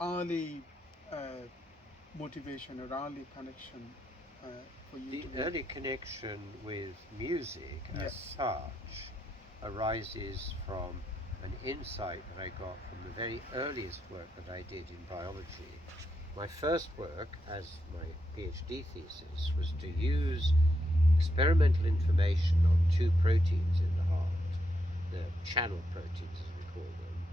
early motivation or early connection for you The to early connection with music Yeah. as such arises from an insight that I got from the very earliest work that I did in biology. My first work as my PhD thesis was to use experimental information on two proteins in the heart, the channel proteins as we call them,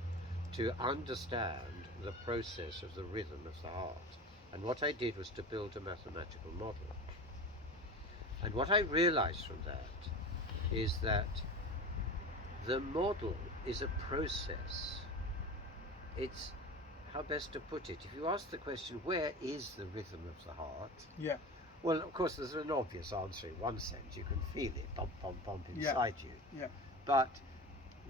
to understand the process of the rhythm of the heart. And what I did was to build a mathematical model. And what I realized from that is that the model is a process. It's, how best to put it, if you ask the question, where is the rhythm of the heart? Yeah. Well, of course, there's an obvious answer in one sense. You can feel it, bump, bump, bump inside you. Yeah. But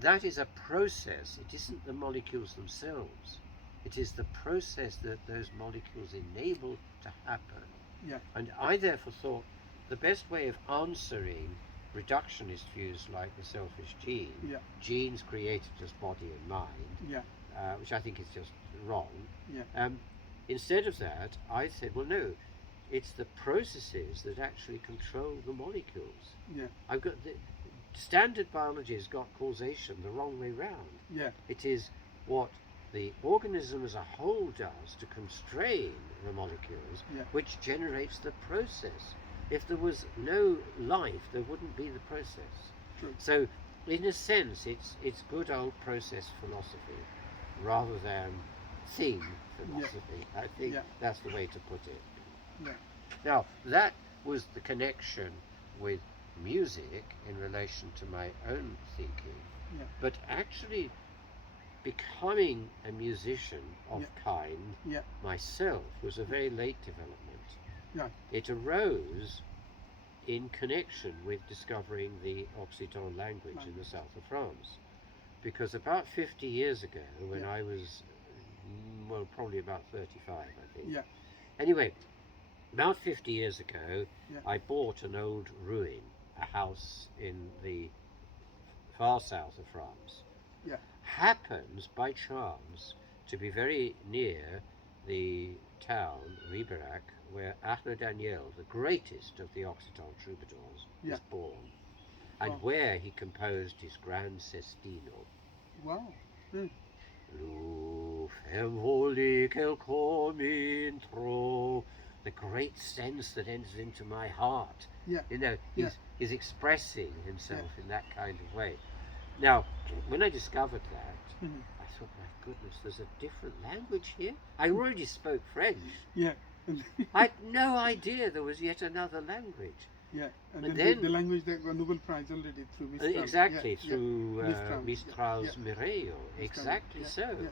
that is a process. It isn't the molecules themselves. It is the process that those molecules enable to happen. Yeah. And I therefore thought the best way of answering reductionist views like the selfish gene, Yeah. genes created as body and mind, Yeah. which I think is just wrong. Yeah. Instead of that, I said, well, no, it's the processes that actually control the molecules. Yeah. I've got the standard biology has got causation the wrong way round. Yeah. It is what the organism as a whole does to constrain the molecules, Yeah. which generates the process. If there was no life, there wouldn't be the process. True. So, in a sense, it's good old process philosophy rather than thing philosophy. I think Yeah. that's the way to put it. Yeah. Now, that was the connection with music in relation to my own thinking. Yeah. But actually becoming a musician of Yeah. kind Yeah. myself was a very late development. Yeah. It arose in connection with discovering the Occitan language in the south of France. Because about 50 years ago, when Yeah. I was, well, probably about 35, I think. Yeah. Anyway, about 50 years ago, Yeah. I bought an old ruin, a house in the far south of France. Yeah. Happens by chance to be very near the town, Ribérac, where Ahmed Daniel, the greatest of the Occitan troubadours, Yeah. was born, and Wow. where he composed his Grand Sestino. Wow. Mm. Lu fem voli quel intro, the great sense that enters into my heart. Yeah. You know, Yeah. he's expressing himself in that kind of way. Now, when I discovered that, Mhm. I thought, my goodness, there's a different language here. I already spoke French. Yeah. I had no idea there was yet another language. Yeah. And And then then- the language that got Nobel Prize already through Mistral. Exactly, Yeah. through Mistral. Mistral's Yeah. Mireio. Exactly Yeah. so. Yeah.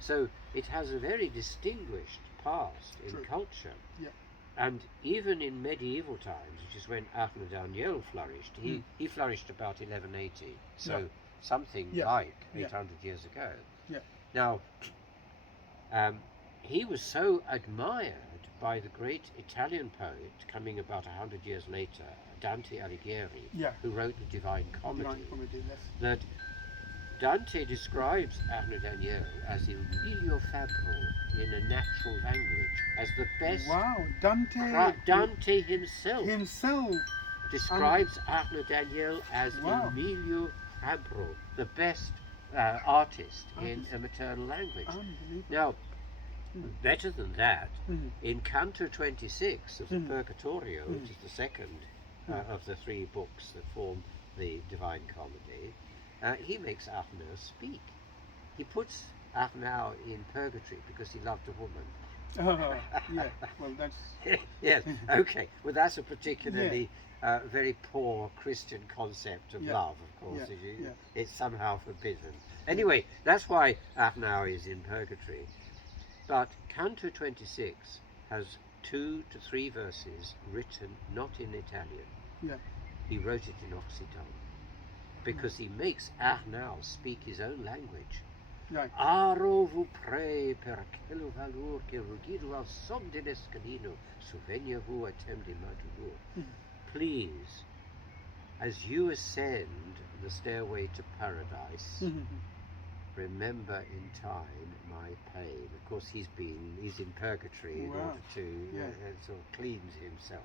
So it has a very distinguished past in True. culture. Yeah. And even in medieval times, which is when Ahmed Daniel flourished, he flourished about 1180. So Yeah. something Yeah. like Yeah. 800 years ago. Yeah. Now, he was so admired by the great Italian poet coming about 100 years later, Dante Alighieri, Yeah. who wrote the Divine Comedy, Divine Comedy. Yes. that Dante describes Ahmed Daniel as il miglior fabbro in a natural language, as the best. Wow. Dante. Dante himself Himself. describes Ahmed Daniel as Wow. il miglior fabbro, the best artist in a maternal language. Unbelievable. Now, Mhm. better than that, Mhm. in Canto 26 of the Mhm. Purgatorio, which Mhm. is the second Mhm. of the three books that form the Divine Comedy, he makes Arnaud speak. He puts Arnaud in purgatory because he loved a woman. Yeah. Well, that's. Yes, okay. Well, that's a particularly very poor Christian concept of Yeah. love, of course. Yeah. It's somehow forbidden. Anyway, that's why Arnaud is in purgatory. But Canto 26 has 2 to 3 verses written not in Italian. Yeah. He wrote it in Occitan because he makes Arnaud speak his own language. Right. Aro vous pray per quel valor que rugido al som de l'escalino, souvenez-vous à tem de Madour. Mhm. Please, as you ascend the stairway to paradise, Mhm. remember in time my pain. Of course, he's in purgatory in Wow. order to Yeah. sort of cleanse himself.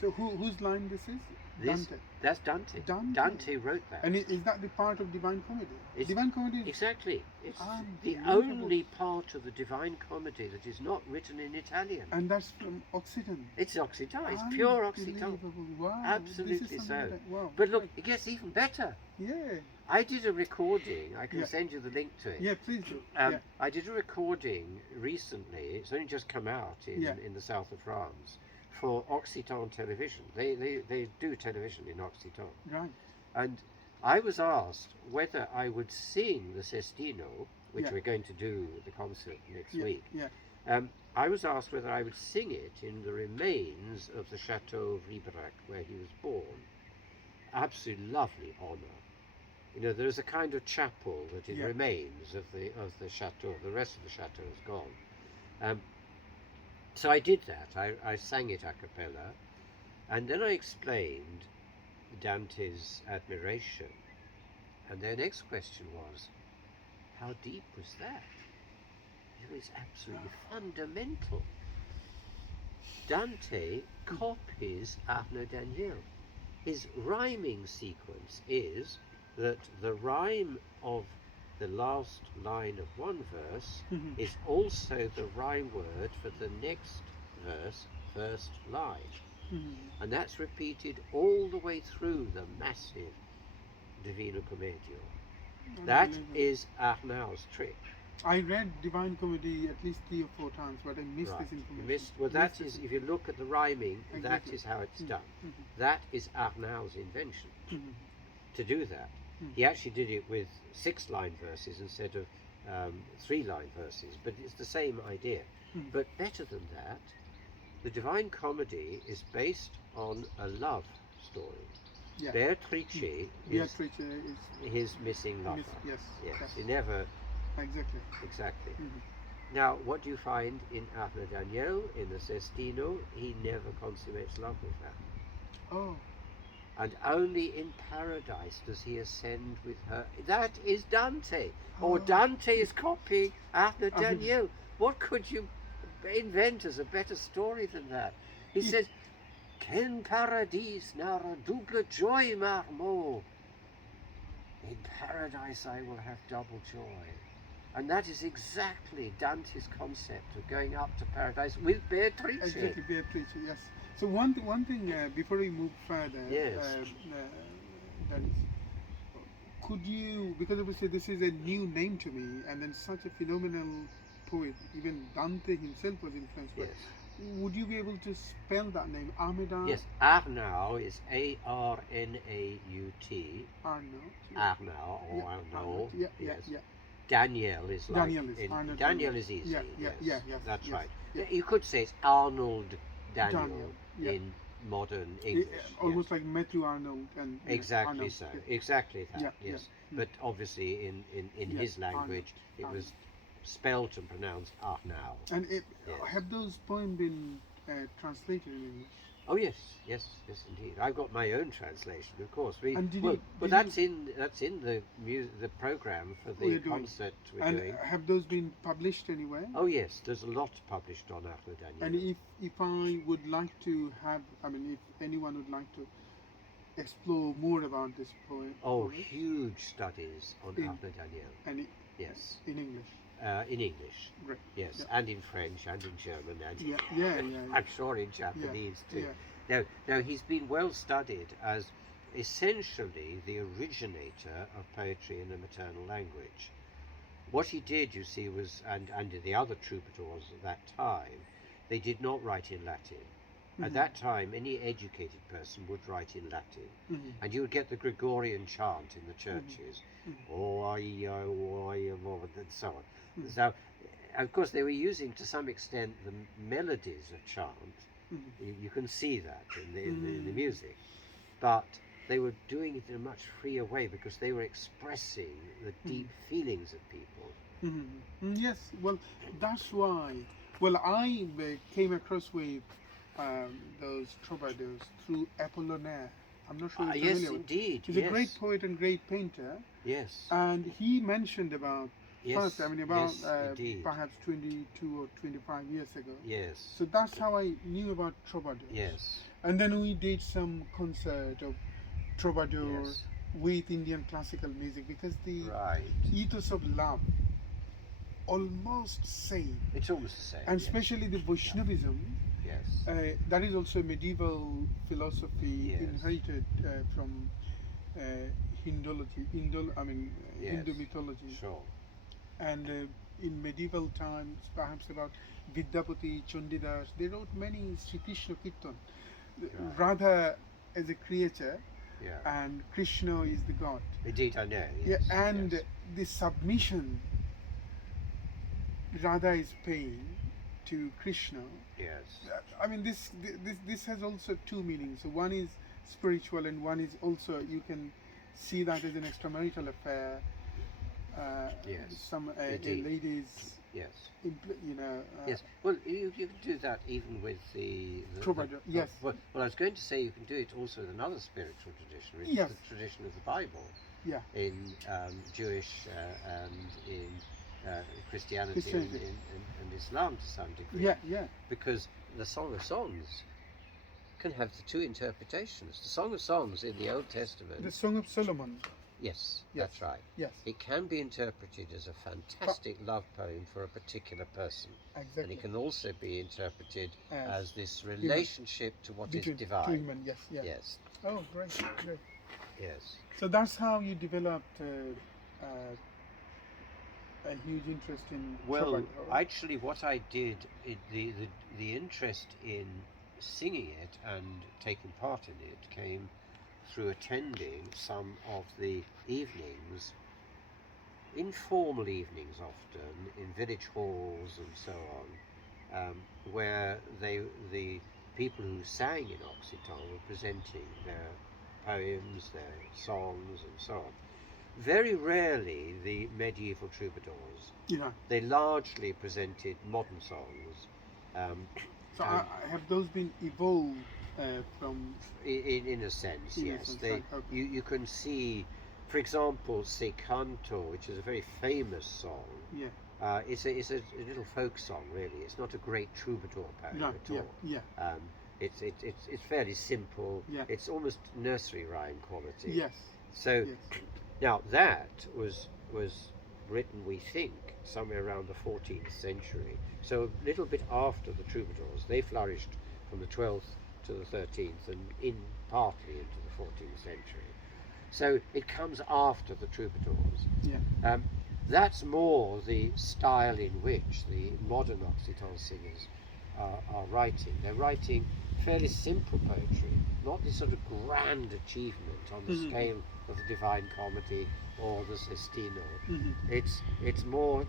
So whose line this is? This, Dante. that's Dante. Dante. Dante wrote that. And is that the part of Divine Comedy? It's- Divine Comedy is Exactly. It's the unbelievable. only part of the Divine Comedy that is not written in Italian. And that's from Occitan. It's Occitan. It's pure Occitan. Unbelievable. Wow. Absolutely This is so. something that- wow. But look, it gets even better. Yeah. I did a recording. I can Yeah. send you the link to it. Yeah, please do. Yeah. I did a recording recently. It's only just come out Yeah. in the south of France for Occitan television. They do television in Occitan. Right. And I was asked whether I would sing the Sestino, which Yeah. we're going to do at the concert next Yeah. week. Yeah. I was asked whether I would sing it in the remains of the Chateau of Riberac, where he was born. Absolutely lovely honour. You know, there is a kind of chapel that it Yeah. remains of the chateau. The rest of the chateau is gone. So I did that. I sang it a cappella, and then I explained Dante's admiration. And their next question was, how deep was that? It was absolutely fundamental. Dante copies Ahmed Daniel. His rhyming sequence is that the rhyme of the last line of one verse Mhm. is also the rhyme word for the next verse, first line. Mhm. And that's repeated all the way through the massive Divina Commedia. That Unbelievable. is Arnaud's trick. I read Divine Comedy at least 3 or 4 times, but I missed Right. this information. Well, that is, if you look at the rhyming, that Exactly. is how it's Mhm. done. Mhm. That is Arnaud's invention, Mhm. to do that. Mhm. He actually did it with 6-line verses instead of 3-line verses, but it's the same idea. Mhm. But better than that, the Divine Comedy is based on a love story. Yeah. Beatrice is Beatrice is his missing lover. yes. Yes, he never, Exactly. exactly. Mhm. Now, what do you find in Ahmed Daniel, in the Sestino? He never consummates love with her. Oh. And only in paradise does he ascend with her. That is Dante. Or Oh. Dante is copying Ahmed Oh. Daniel. What could you invent as a better story than that? He Yeah. says, Qu'en paradis n'aura double joy marmot. In paradise I will have double joy. And that is exactly Dante's concept of going up to paradise with Beatrice. Exactly, Beatrice, yes. So one thing before we move further, Yes. Denis, could you, because obviously this is a new name to me, and then such a phenomenal poet, even Dante himself was influenced by. Yes. Would you be able to spell that name, Arnaud? Yes, Arnaud is Arnaut. Arnaud or Yeah, Arnaud. Yeah, yes. yeah. Daniel is like Daniel is Arnold Daniel Daniel. is easy. Yeah, yes. yes, That's yes, right. yeah. You could say it's Arnold Daniel, Daniel, yeah. in modern English. Almost like Matthew Arnold and Exactly Arnold, so. yeah. Exactly that. Yeah, yes. yeah. But obviously in Yeah, his language it Arnold. was spelt and pronounced Arnaud. And Yes. have those poems been translated in English? Oh yes, indeed. I've got my own translation, of course. And did but you- that's in the program for the you're doing. concert we're And doing. have those been published anywhere? Oh yes, there's a lot published on Ahmed Daniel. And if I would like to have, if anyone would like to explore more about this poem, Huge studies on In- Ahmed Daniel. and Yes, in English, in English. right? Yes, Yeah. and in French and in German and Yeah. I'm sure in Japanese too. Now he's been well studied as essentially the originator of poetry in the maternal language. What he did, you see, was, and the other troubadours at that time, they did not write in Latin. At Mhm. that time, any educated person would write in Latin, Mhm. and you would get the Gregorian chant in the churches, and so on. Mhm. So, of course, they were using to some extent the melodies of chant. Mhm. You can see that in the Mm. music, but they were doing it in a much freer way because they were expressing the deep feelings of people. Yes, well, that's why. Well, I came across with those troubadours through Apollinaire. I'm not sure you're Yes, familiar with. indeed. He's yes. a great poet and great painter, Yes. and he mentioned about Yes. first, I mean, about yes, indeed. perhaps 22 or 25 years ago. Yes. So that's how I knew about Troubadour. Yes. And then we did some concert of Troubadour Yes. with Indian classical music, because the Right. ethos of love almost same, It's almost the same. and yes. especially the Vaishnavism. Yes. That is also a medieval philosophy Yes. inherited from Hindology, Yes. Hindu mythology. Sure. And in medieval times, perhaps about Vidyapati, Chandidas, they wrote many Sri Krishna Kirtan. Right. Radha as a creature, Yeah. and Krishna is the god. Indeed, I know. Yeah, Yes. and yes. the submission Radha is paying to Krishna. Yes. I mean, this has also two meanings. So one is spiritual, and one is also, you can see that as an extramarital affair. Yes, Some a indeed. lady's, Yes. Yes. Well, you can do that even with the Troubadour, yes. Well, I was going to say you can do it also with another spiritual tradition, which Yes. is the tradition of the Bible. Yeah. In Jewish and in Christianity and Islam to some degree. Yeah, yeah. Because the Song of Songs can have the two interpretations. The Song of Songs in the Old Testament. The Song of Solomon. Yes, Yes. that's right. Yes. It can be interpreted as a fantastic love poem for a particular person. Exactly. And it can also be interpreted as this human. relationship to what is Between divine. two human, yes, yeah. Yes, Oh, great, great. yes. So that's how you developed a huge interest in Well, Troubadour. actually, what I did, the interest in singing it and taking part in it came through attending some of the evenings, informal evenings often, in village halls and so on, where the people who sang in Occitan were presenting their poems, their songs and so on. Very rarely the medieval troubadours. Yeah. They largely presented modern songs. So have those been evolved from? In a sense, In a yes. sense, They, right, okay. you can see, for example, Se Canto, which is a very famous song. Yeah. It's a little folk song, really. It's not a great troubadour poem No, at all. yeah. It's fairly simple. Yeah. It's almost nursery rhyme quality. Yes. So Yes. now that was written, we think, somewhere around the 14th century. So a little bit after the troubadours. They flourished from the 12th to the 13th and partly into the 14th century. So it comes after the troubadours. Yeah. That's more the style in which the modern Occitan singers are writing. They're writing fairly simple poetry, not this sort of grand achievement on the Mhm. scale of the Divine Comedy or the Sestino. Mhm. It's more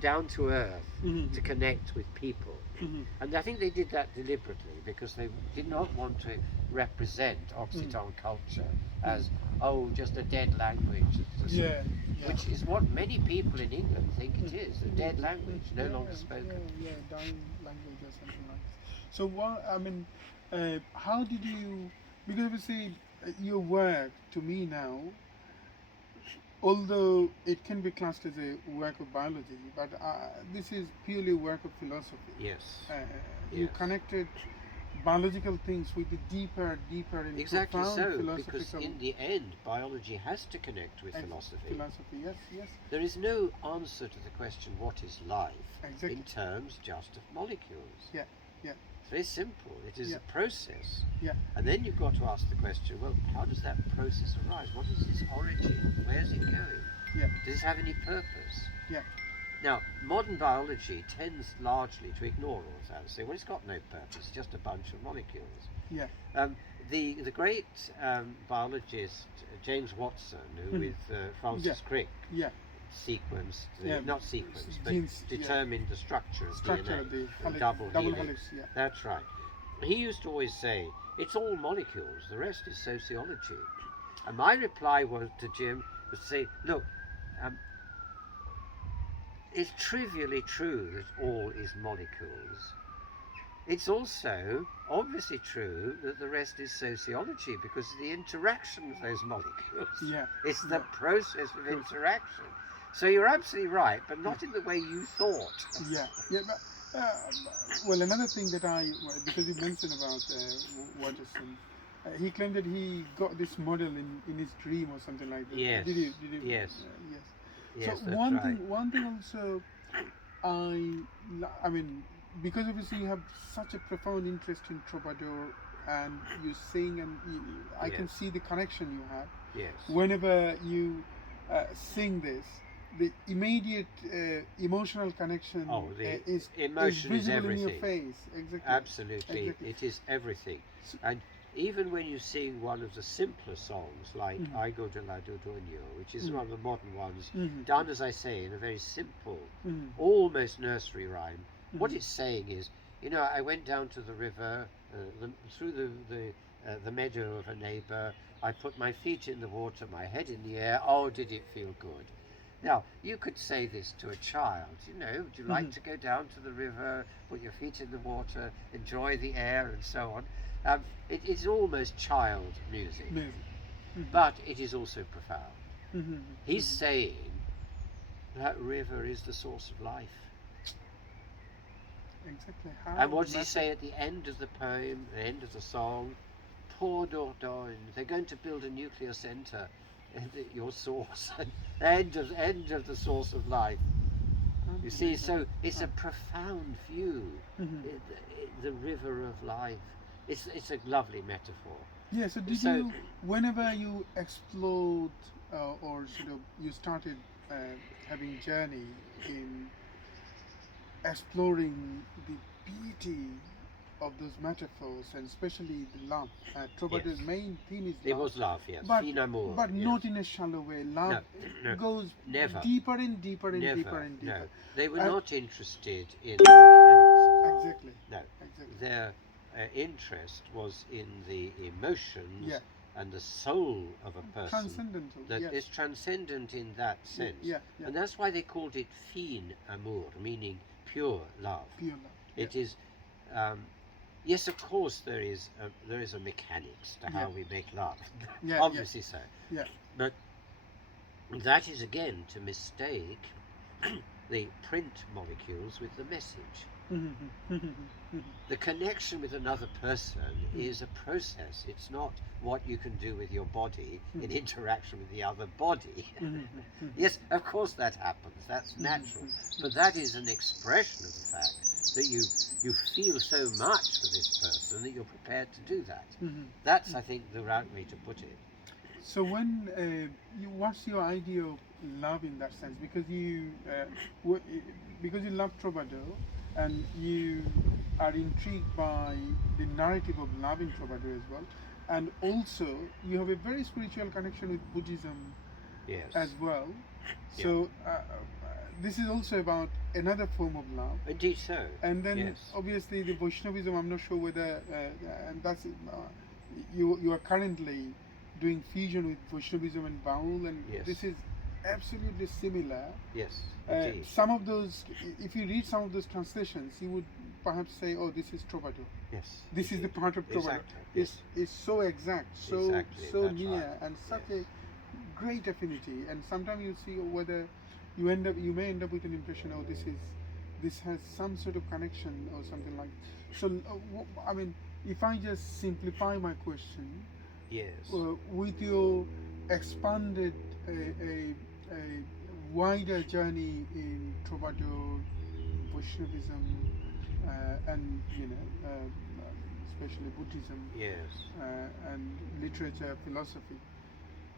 down to earth, Mhm. to connect with people. Mhm. And I think they did that deliberately because they did not want to represent Occitan culture as, just a dead language. Yeah. Which is what many people in England think it is, a dead language, no Yeah, longer spoken. Yeah, dying language or something like this. So how did you? Because obviously your work to me now, although it can be classed as a work of biology, but this is purely a work of philosophy. Yes. You Yes. connected biological things with the deeper and Exactly profound so, philosophical because in the end, biology has to connect with philosophy. Philosophy, yes, yes. There is no answer to the question, what is life, Exactly. in terms just of molecules. Yeah, yeah. It's very simple. It is Yeah. a process. Yeah. And then you've got to ask the question, well, how does that process arise? What is its origin? Where is it going? Yeah. Does it have any purpose? Yeah. Now, modern biology tends largely to ignore all of that and say, well, it's got no purpose, it's just a bunch of molecules. Yeah. The great biologist James Watson, who with Francis Crick sequenced, not sequenced, but genes, determined the structure of structure DNA, of the double helix. helix. Yeah. That's right. He used to always say, it's all molecules, the rest is sociology. And my reply was to Jim was to say, look, it's trivially true that all is molecules, it's also obviously true that the rest is sociology because of the interaction of those molecules. Yeah. It's the Yeah. process of interaction. So you're absolutely right, but not in the way you thought. Yeah, yeah. But, well, another thing that because you mentioned about Watterson, he claimed that he got this model in his dream or something like that. Yes. Did you? Yes. Yes. Yes, So that's one right. thing also, I mean, because obviously you have such a profound interest in Troubadour, and you sing, and I can Yes. see the connection you have. Yes. Whenever you sing this, the immediate emotional connection Oh, the is emotion is visible in your everything. face. Exactly. Absolutely, Exactly. it is everything. So, And even when you sing one of the simpler songs, like Mhm. I Go to La Dodonio, which is Mhm. one of the modern ones, Mhm. done, as I say, in a very simple, Mhm. almost nursery rhyme, what Mhm. it's saying is, you know, I went down to the river, through the meadow of a neighbour, I put my feet in the water, my head in the air, oh, did it feel good. Now, you could say this to a child, you know, would you like Mhm. to go down to the river, put your feet in the water, enjoy the air, and so on? It is almost child music, Amazing. Mhm. but it is also profound. Mhm. He's Mhm. saying that river is the source of life. Exactly. How And what does he massive. say at the end of the poem, the end of the song? Poor Dordogne, they're going to build a nuclear centre at your source, end of the source of life. You see, Unbelievable. so it's a profound view, Mhm. the river of life. It's a lovely metaphor. Yeah. So did So you, whenever you explored or sort of you started uh, having journey in exploring the beauty of those metaphors, and especially the love. yes, Troubadour's main theme is it love, was love. Yes, but fin amour. but Yes, not in a shallow way. Love no, no, goes never, deeper and deeper and deeper never. and No, deeper. they were Uh, not interested in the mechanics of love. exactly, No, exactly. their interest was in the emotions Yeah, and the soul of a person transcendental. that Yes. is transcendent in that sense. Yeah, yeah. And that's why they called it fin amour, meaning pure love. Pure love. Yeah, It is, um, yes, of course, there is a mechanics to yeah, how we make love, yeah, yeah, obviously so. yeah. But that is again to mistake the print molecules with the message. The connection with another person is a process. It's not what you can do with your body in interaction with the other body. Yes, of course that happens. That's natural. But that is an expression of the fact that you feel so much for this person that you're prepared to do that. That's, I think, the right way to put it. So when what's your idea of love in that sense? Because you love Troubadour, and you are intrigued by the narrative of love in Troubadour as well, and also you have a very spiritual connection with Buddhism Yes. as well. Yeah. So this is also about another form of love. Indeed so. And then Yes. obviously the Vaishnavism. I'm not sure whether and that's you are currently doing fusion with Vaishnavism and Baul, and Yes. this is absolutely similar. Yes. Indeed. Some of those, if you read some of those translations, you would perhaps say, "Oh, this is Troubadour. Yes. This is the part of Troubadour." Exactly. Yes. It's so exact, so Exactly, so that's near, right. and such Yes. a great affinity. And sometimes you see whether you may end up with an impression, "Oh, this has some sort of connection or something like." So, I mean, if I just simplify my question, Yes. with your expanded a wider journey in Troubadour, Vaishnavism, and especially Buddhism, Yes. and literature, philosophy.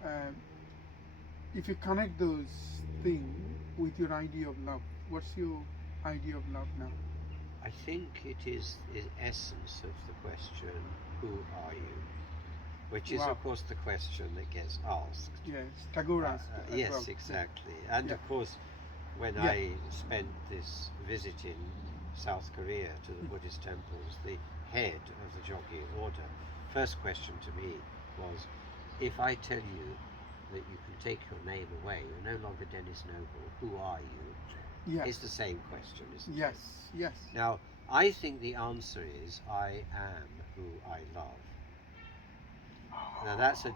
Uh, if you connect those things with your idea of love, what's your idea of love now? I think it is the essence of the question, who are you? Which is, Wow. of course, the question that gets asked. Yes, Tagore asked as Yes, well. exactly. And Yeah. of course, when Yeah. I spent this visit in South Korea to the Buddhist temples, the head of the Jogye order, first question to me was, if I tell you that you can take your name away, you're no longer Denis Noble, who are you? Yeah. It's the same question, isn't Yes. it? Yes. Now, I think the answer is I am who I love. Now that's a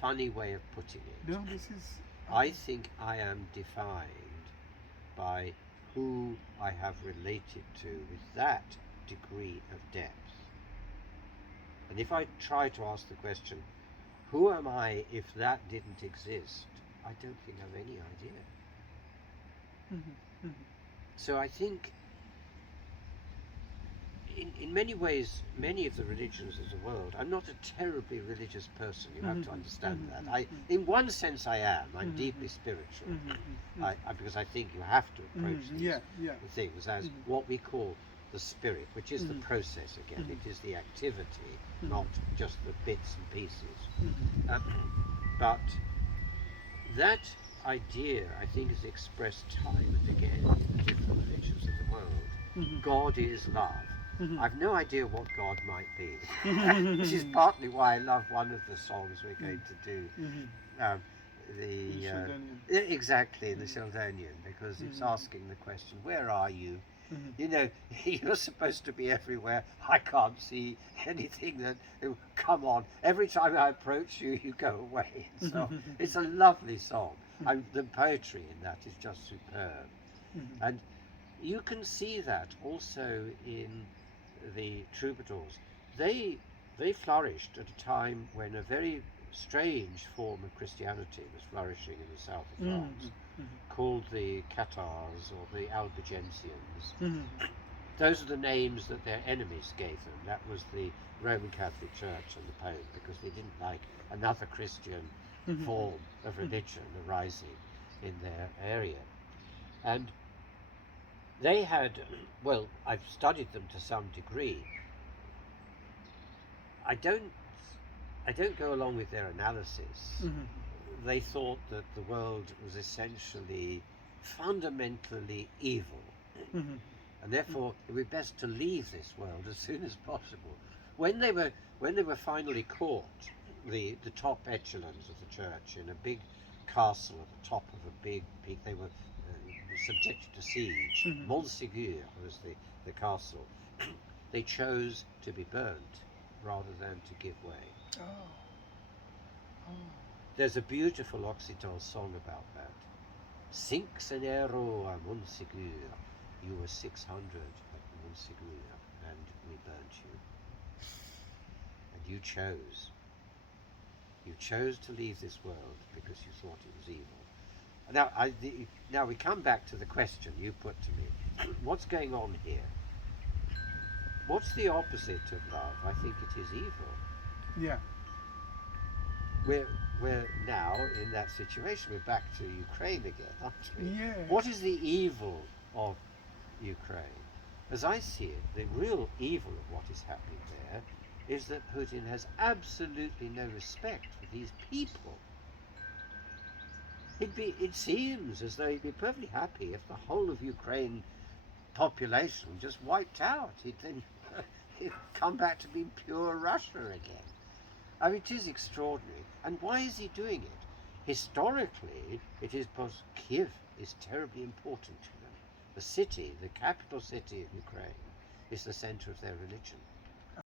funny way of putting it. No, this is. I think I am defined by who I have related to with that degree of depth. And if I try to ask the question, who am I if that didn't exist? I don't think I have any idea. Mm-hmm. Mm-hmm. So I think in many ways, many of the religions of the world, I'm not a terribly religious person, you have to understand that. In one sense I am, I'm deeply spiritual, because I think you have to approach these things as what we call the spirit, which is the process again, it is the activity, not just the bits and pieces. But that idea, I think, is expressed time and again in the different religions of the world. God is love. I've no idea what God might be, which is partly why I love one of the songs we're going to do, exactly, in the Sheldonian, because it's asking the question, where are you? You know, you're supposed to be everywhere. I can't see anything that, come on, every time I approach you, you go away. So it's a lovely song. The poetry in that is just superb. And you can see that also in the troubadours. They flourished at a time when a very strange form of Christianity was flourishing in the south of France, called the Catars or the Albigensians. Those are the names that their enemies gave them. That was the Roman Catholic Church and the Pope, because they didn't like another Christian form of religion arising in their area. And they had, well, I've studied them to some degree. I don't go along with their analysis. They thought that the world was essentially fundamentally evil, and therefore it would be best to leave this world as soon as possible. When they were finally caught, the top echelons of the church in a big castle at the top of a big peak, they were subjected to siege. Montségur was the castle. They chose to be burnt rather than to give way. There's a beautiful Occitan song about that. 500 à Montségur. You were 600 at Montségur, and we burnt you. And you chose. You chose to leave this world because you thought it was evil. Now we come back to the question you put to me. What's going on here? What's the opposite of love? I think it is evil. Yeah. We're now in that situation. We're back to Ukraine again, aren't we? Yeah. What is the evil of Ukraine? As I see it, the real evil of what is happening there is that Putin has absolutely no respect for these people. It seems as though he'd be perfectly happy if the whole of Ukraine population just wiped out. He'd come back to being pure Russia again. I mean, it is extraordinary. And why is he doing it? Historically, it is because Kiev is terribly important to them. The city, the capital city of Ukraine, is the center of their religion.